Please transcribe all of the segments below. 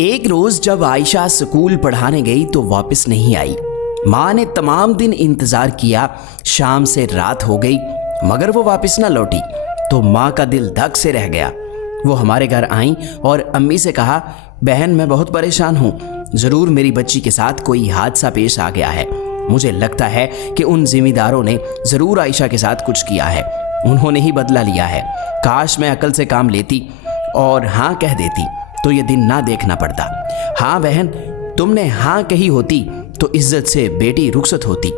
ایک روز جب عائشہ سکول پڑھانے گئی تو واپس نہیں آئی۔ ماں نے تمام دن انتظار کیا، شام سے رات ہو گئی مگر وہ واپس نہ لوٹی تو ماں کا دل دھک سے رہ گیا۔ وہ ہمارے گھر آئیں اور امی سے کہا، بہن میں بہت پریشان ہوں، ضرور میری بچی کے ساتھ کوئی حادثہ پیش آ گیا ہے۔ مجھے لگتا ہے کہ ان ذمہ داروں نے ضرور عائشہ کے ساتھ کچھ کیا ہے، انہوں نے ہی بدلہ لیا ہے۔ کاش میں عقل سے کام لیتی اور ہاں کہہ دیتی تو یہ دن نہ دیکھنا پڑتا۔ ہاں بہن، تم نے ہاں کہی ہوتی تو عزت سے بیٹی رخصت ہوتی۔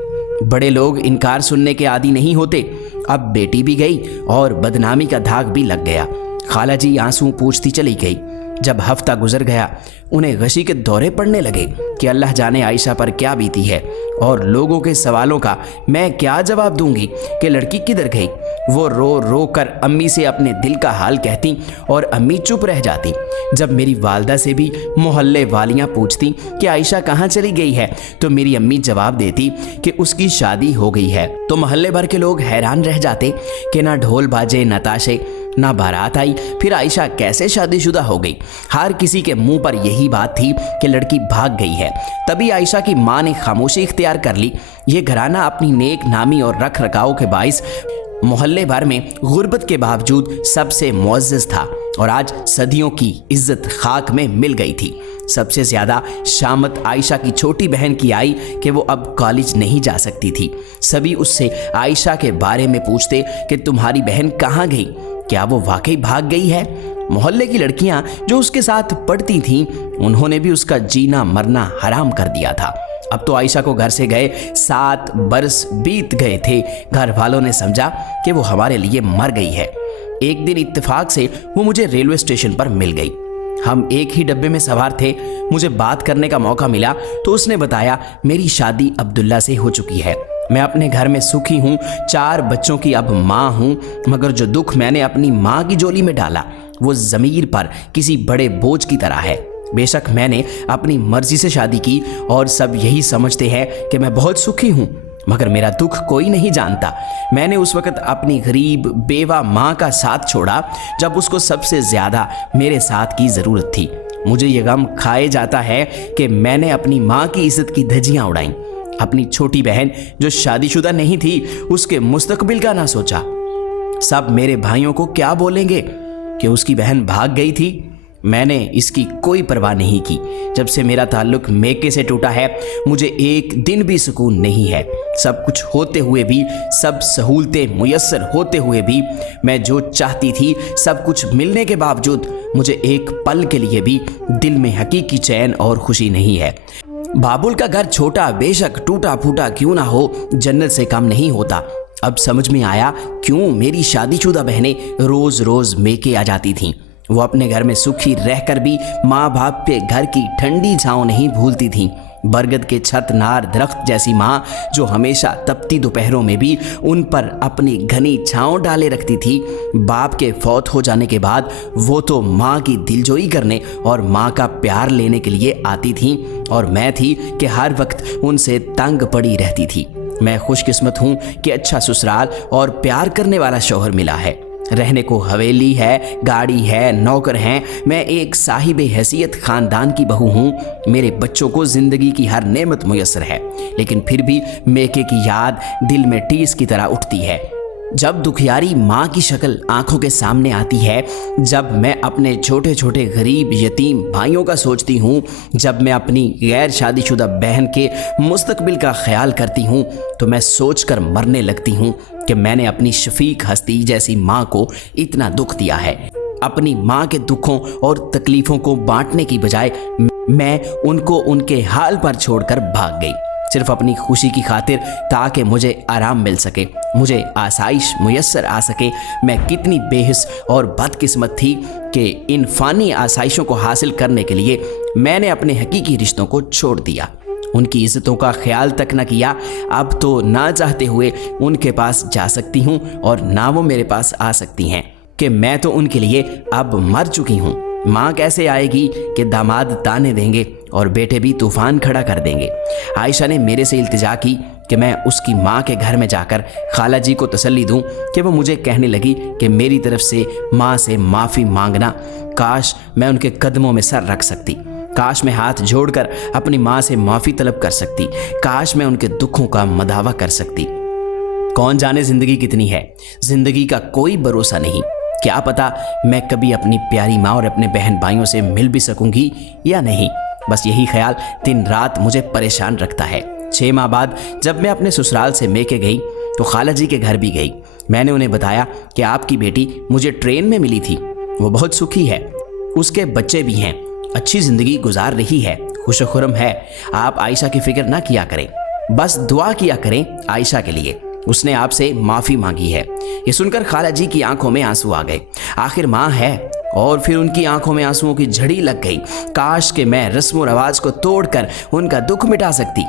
بڑے لوگ انکار سننے کے عادی نہیں ہوتے۔ اب بیٹی بھی گئی اور بدنامی کا دھاگ بھی لگ گیا۔ خالہ جی آنسو پوچھتی چلی گئی۔ جب ہفتہ گزر گیا انہیں غشی کے دورے پڑنے لگے کہ اللہ جانے عائشہ پر کیا بیتی ہے، اور لوگوں کے سوالوں کا میں کیا جواب دوں گی کہ لڑکی کدھر گئی۔ وہ رو رو کر امی سے اپنے دل کا حال کہتی اور امی چپ رہ جاتی۔ جب میری والدہ سے بھی محلے والیاں پوچھتی کہ عائشہ کہاں چلی گئی ہے تو میری امی جواب دیتی کہ اس کی شادی ہو گئی ہے، تو محلے بھر کے لوگ حیران رہ جاتے کہ نہ ڈھول باجے نہ تاشے نہ بارات آئی، پھر عائشہ کیسے شادی شدہ ہو گئی۔ ہر کسی کے منہ پر یہی بات تھی کہ لڑکی بھاگ گئی ہے۔ تبھی عائشہ کی ماں نے خاموشی اختیار کر لی۔ یہ گھرانہ اپنی نیک نامی اور رکھ رکھاؤ کے باعث محلے بھر میں غربت کے باوجود سب سے معزز تھا، اور آج صدیوں کی عزت خاک میں مل گئی تھی۔ سب سے زیادہ شامت عائشہ کی چھوٹی بہن کی آئی کہ وہ اب کالج نہیں جا سکتی تھی۔ سبھی اس سے عائشہ کے بارے میں پوچھتے کہ تمہاری بہن کہاں گئی، کیا وہ واقعی بھاگ گئی ہے؟ محلے کی لڑکیاں جو اس کے ساتھ پڑھتی تھیں انہوں نے بھی اس کا جینا مرنا حرام کر دیا تھا۔ اب تو عائشہ کو گھر سے گئے 7 برس بیت گئے تھے۔ گھر والوں نے سمجھا کہ وہ ہمارے لیے مر گئی ہے۔ ایک دن اتفاق سے وہ مجھے ریلوے اسٹیشن پر مل گئی۔ ہم ایک ہی ڈبے میں سوار تھے۔ مجھے بات کرنے کا موقع ملا تو اس نے بتایا میری شادی عبداللہ سے ہو چکی ہے، میں اپنے گھر میں سکھی ہوں، 4 بچوں کی اب ماں ہوں، مگر جو دکھ میں نے اپنی ماں کی جولی میں ڈالا وہ ضمیر پر کسی بڑے بوجھ کی طرح ہے۔ بے شک میں نے اپنی مرضی سے شادی کی اور سب یہی سمجھتے ہیں کہ میں بہت سکھی ہوں، مگر میرا دکھ کوئی نہیں جانتا۔ میں نے اس وقت اپنی غریب بیوہ ماں کا ساتھ چھوڑا جب اس کو سب سے زیادہ میرے ساتھ کی ضرورت تھی۔ مجھے یہ غم کھائے جاتا ہے کہ میں نے اپنی ماں کی عزت کی دھجیاں اڑائیں۔ اپنی چھوٹی بہن جو شادی شدہ نہیں تھی اس کے مستقبل کا نہ سوچا۔ سب میرے بھائیوں کو کیا بولیں گے کہ اس کی بہن بھاگ گئی تھی؟ میں نے اس کی کوئی پرواہ نہیں کی۔ جب سے میرا تعلق میکے سے ٹوٹا ہے مجھے ایک دن بھی سکون نہیں ہے۔ سب کچھ ہوتے ہوئے بھی، سب سہولتیں میسر ہوتے ہوئے بھی، میں جو چاہتی تھی سب کچھ ملنے کے باوجود مجھے ایک پل کے لیے بھی دل میں حقیقی چین اور خوشی نہیں ہے۔ بابل کا گھر چھوٹا بے شک ٹوٹا پھوٹا کیوں نہ ہو جنت سے کم نہیں ہوتا۔ اب سمجھ میں آیا کیوں میری شادی شدہ بہنیں روز روز میکے آ جاتی تھیں۔ وہ اپنے گھر میں سکھی رہ کر بھی ماں باپ کے گھر کی ٹھنڈی چھاؤں نہیں بھولتی تھیں۔ برگد کے چھت نار درخت جیسی ماں جو ہمیشہ تپتی دوپہروں میں بھی ان پر اپنی گھنی چھاؤں ڈالے رکھتی تھی، باپ کے فوت ہو جانے کے بعد وہ تو ماں کی دلجوئی کرنے اور ماں کا پیار لینے کے لیے آتی تھیں، اور میں تھی کہ ہر وقت ان سے تنگ پڑی رہتی تھی۔ میں خوش قسمت ہوں کہ اچھا سسرال اور پیار کرنے والا شوہر ملا ہے۔ رہنے کو حویلی ہے، گاڑی ہے، نوکر ہیں، میں ایک صاحب حیثیت خاندان کی بہو ہوں۔ میرے بچوں کو زندگی کی ہر نعمت میسر ہے، لیکن پھر بھی میکے کی یاد دل میں ٹیس کی طرح اٹھتی ہے۔ جب دکھیاری ماں کی شکل آنکھوں کے سامنے آتی ہے، جب میں اپنے چھوٹے چھوٹے غریب یتیم بھائیوں کا سوچتی ہوں، جب میں اپنی غیر شادی شدہ بہن کے مستقبل کا خیال کرتی ہوں تو میں سوچ کر مرنے لگتی ہوں کہ میں نے اپنی شفیق ہستی جیسی ماں کو اتنا دکھ دیا ہے۔ اپنی ماں کے دکھوں اور تکلیفوں کو بانٹنے کی بجائے میں ان کو ان کے حال پر چھوڑ کر بھاگ گئی، صرف اپنی خوشی کی خاطر، تاکہ مجھے آرام مل سکے، مجھے آسائش میسر آ سکے۔ میں کتنی بے حس اور بد قسمت تھی کہ ان فانی آسائشوں کو حاصل کرنے کے لیے میں نے اپنے حقیقی رشتوں کو چھوڑ دیا، ان کی عزتوں کا خیال تک نہ کیا۔ اب تو نہ چاہتے ہوئے ان کے پاس جا سکتی ہوں اور نہ وہ میرے پاس آ سکتی ہیں کہ میں تو ان کے لیے اب مر چکی ہوں۔ ماں کیسے آئے گی کہ داماد تانے دیں گے اور بیٹے بھی طوفان کھڑا کر دیں گے۔ عائشہ نے میرے سے التجا کی کہ میں اس کی ماں کے گھر میں جا کر خالہ جی کو تسلی دوں کہ وہ مجھے کہنے لگی کہ میری طرف سے ماں سے معافی مانگنا، کاش میں ان کے قدموں میں سر رکھ سکتی۔ کاش میں ہاتھ جوڑ کر اپنی ماں سے معافی طلب کر سکتی، کاش میں ان کے دکھوں کا مداوا کر سکتی۔ کون جانے زندگی کتنی ہے، زندگی کا کوئی بھروسہ نہیں، کیا پتا میں کبھی اپنی پیاری ماں اور اپنے بہن بھائیوں سے مل بھی سکوں گی یا نہیں۔ بس یہی خیال دن رات مجھے پریشان رکھتا ہے۔ 6 ماہ بعد جب میں اپنے سسرال سے میکے گئی تو خالہ جی کے گھر بھی گئی۔ میں نے انہیں بتایا کہ آپ کی بیٹی مجھے ٹرین میں ملی تھی، وہ بہت سکھی ہے، اس کے بچے بھی ہیں، اچھی زندگی گزار رہی ہے، خوش و خرم ہے، آپ عائشہ کی فکر نہ کیا کریں، بس دعا کیا کریں عائشہ کے لیے، اس نے آپ سے معافی مانگی ہے۔ یہ سن کر خالہ جی کی آنکھوں میں آنسو آ گئے، آخر ماں ہے، اور پھر ان کی آنکھوں میں آنسوؤں کی جھڑی لگ گئی۔ کاش کہ میں رسم و رواج کو توڑ کر ان کا دکھ مٹا سکتی،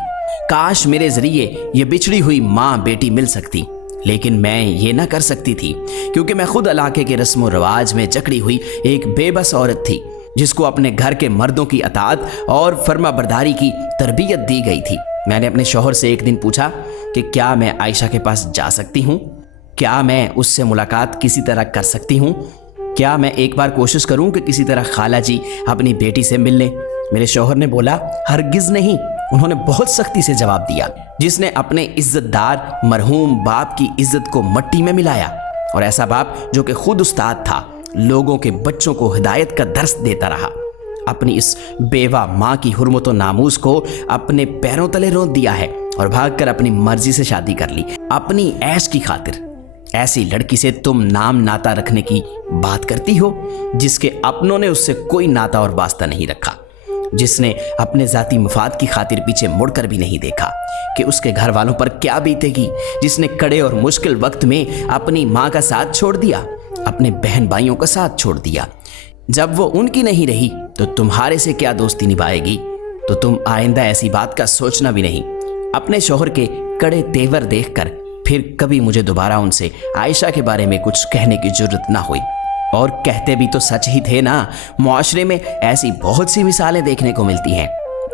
کاش میرے ذریعے یہ بچھڑی ہوئی ماں بیٹی مل سکتی، لیکن میں یہ نہ کر سکتی تھی، کیونکہ میں خود علاقے کے رسم و رواج میں جکڑی ہوئی ایک بے بس عورت تھی، جس کو اپنے گھر کے مردوں کی اطاعت اور فرما برداری کی تربیت دی گئی تھی۔ میں نے اپنے شوہر سے ایک دن پوچھا کہ کیا میں عائشہ کے پاس جا سکتی ہوں، کیا میں اس سے ملاقات کسی طرح کر سکتی ہوں، کیا میں ایک بار کوشش کروں کہ کسی طرح خالہ جی اپنی بیٹی سے مل لیں؟ میرے شوہر نے بولا ہرگز نہیں۔ انہوں نے بہت سختی سے جواب دیا، جس نے اپنے عزت دار مرحوم باپ کی عزت کو مٹی میں ملایا، اور ایسا باپ جو کہ خود استاد تھا، لوگوں کے بچوں کو ہدایت کا درس دیتا رہا، اپنی اس بیوہ ماں کی حرمت و ناموس کو اپنے پیروں تلے رونت دیا ہے اور بھاگ کر اپنی مرضی سے شادی کر لی، اپنی عیش کی خاطر۔ ایسی لڑکی سے تم نام ناتا رکھنے کی بات کرتی ہو، جس کے اپنوں نے اس سے کوئی ناتا اور واسطہ نہیں رکھا، جس نے اپنے ذاتی مفاد کی خاطر پیچھے مڑ کر بھی نہیں دیکھا کہ اس کے گھر والوں پر کیا بیتے گی، جس نے کڑے اور مشکل وقت میں اپنی ماں کا ساتھ چھوڑ دیا، اپنے بہن بھائیوں کا ساتھ چھوڑ دیا۔ جب وہ ان کی نہیں رہی تو تمہارے سے کیا دوستی نبھائے گی؟ تو تم آئندہ ایسی بات کا سوچنا بھی نہیں۔ اپنے شوہر کے کڑے تیور دیکھ کر پھر کبھی مجھے دوبارہ ان سے عائشہ کے بارے میں کچھ کہنے کی جرت نہ ہوئی، اور کہتے بھی تو سچ ہی تھے نا۔ معاشرے میں ایسی بہت سی مثالیں دیکھنے کو ملتی ہیں،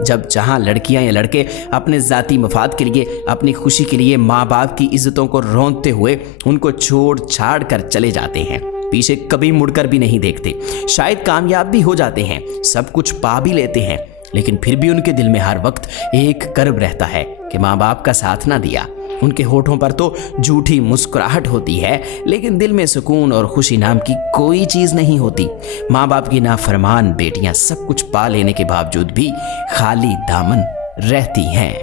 جب جہاں لڑکیاں یا لڑکے اپنے ذاتی مفاد کے لیے، اپنی خوشی کے لیے ماں باپ کی عزتوں کو رونتے ہوئے ان کو چھوڑ چھاڑ کر چلے جاتے ہیں، پیچھے کبھی مڑ کر بھی نہیں دیکھتے، شاید کامیاب بھی ہو جاتے ہیں، سب کچھ پا بھی لیتے ہیں، لیکن پھر بھی ان کے دل میں ہر وقت ایک کرب رہتا ہے کہ ماں باپ کا ساتھ نہ دیا۔ ان کے ہونٹوں پر تو جھوٹی مسکراہٹ ہوتی ہے، لیکن دل میں سکون اور خوشی نام کی کوئی چیز نہیں ہوتی۔ ماں باپ کی نافرمان بیٹیاں سب کچھ پا لینے کے باوجود بھی خالی دامن رہتی ہیں۔